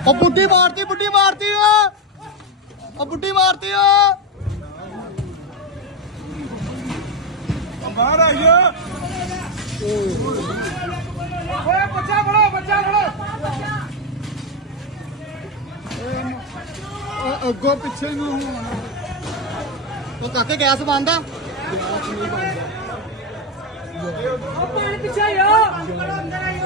ਉਹ ਬੁੱਢੀ ਮਾਰਤੀ ਉਹ ਬੁੱਢੀ ਮਾਰਤੀ ਬਾਹਰ ਆਈਓ ਓਏ ਬੱਚਾ ਫੜੋ ਅੱਗੋਂ ਪਿੱਛੇ ਨੂੰ ਉਹ ਕਾਕੇ ਗੈਸ ਬੰਦ ਆ ਪਾਣੀ ਪਿੱਛੇ ਆ